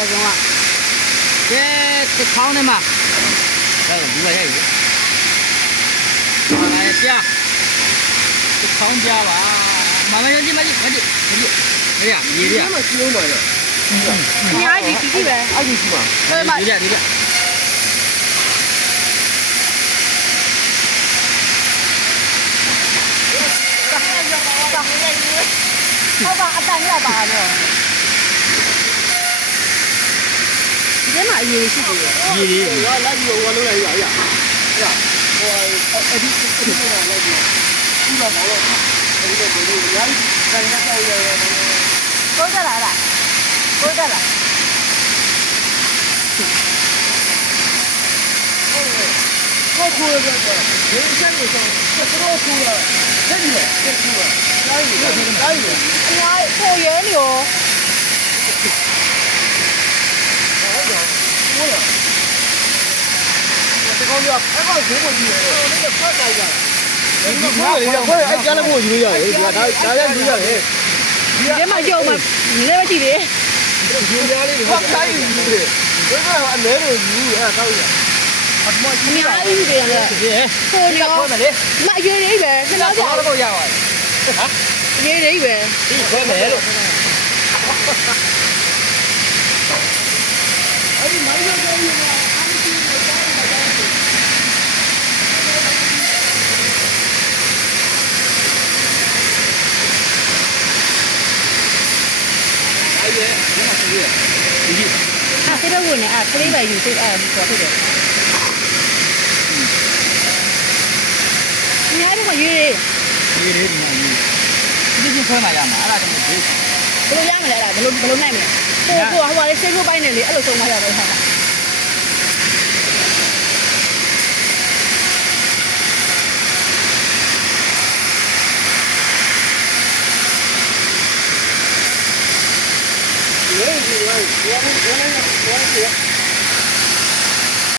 ရတယ်ဆုံးက ကဲတစ်ခေါင်းနဲ့မှာဒါဒီမှာရိုက်ရဟာပြတစ်ခေါင်းပြပါမမကြီးမကြီးမကြီးရေရ မစီအောင်ပါရော အများကြီးဒီပဲ အဲ့ဒီရှိပါ ဒီမှာ ဒီပြဟုတ်ပါအတန်ရပါတော့ဒီထဲမှာအရေးရှိတယ် ရေလေး ရောလိုက်ပြီးတော့လုံးလိုက်ရရဟိုအဲ့ဒီကတော့လိုက်ပြီးဒီမှာတော့အဲ့ဒီကိုဒီရိုင်းတိုင်းရအောင်ရ ကိုတက်လာလားကိုတက်လာ ကိုကိုရတော့ဒီချက်ကိုတော့တော်ကိုရတဲ့ဒီတက်ကူရတိုင်းတိုင်း အများကြီးပိုရဲနေရော ဒီကောင်ကအဲ့ကောင်ဈေးကိုကြည့်ရတယ်။အဲ့ဒါဖတ်လိုက်ကြတာ။ဒီမှာခွဲအဲ့ကြားလည်းကိုယူရရတယ်။ဒါလည်းယူရတယ်။ ဒီထဲမှာရုံမှာလဲမကြည့်လေ ယူများလေးတွေဖတ်တိုင်းယူတယ်။ဘယ်ကအလဲတွေယူအဲ့ဒါတောက်ရ။အမကြီး အများကြီးတွေရတယ် ရေ ပိုနေရော ခွဲမယ်လေ မအရေးလေးပဲခဏ ။ ကြာ တော့တော့ရပါတယ်။ဟာ အရေးလေးပဲ ဒီခွဲမယ်လို့အဲ့ဒီမိုင်းရောတော့ယူမှာအမှန်ကြီးကိုတောင်းတာတောင်းတယ် အဲ့ဒီဒီမှာစီးရဒီ အဲ့ဆေးတော့ဝင်နေအဲ့ကလေးပဲယူစိတ်အဲ့ဆိုဖြစ်တယ်အများကြီးကရေးလေး ရေလေးဒီမှာဒီခွဲမှရမှာအဲ့ဒါကြောင့်ဒီ ဘယ်လိုရမလဲအဲ့ဒါဘယ်လိုနိုင်မလဲကိုဟိုလေးဆေးချိုးပိုင်းနေလေအဲ့လိုဆုံးမရတော့ဟာ ဒီလိုဒီလိုဒီလိုဒီလို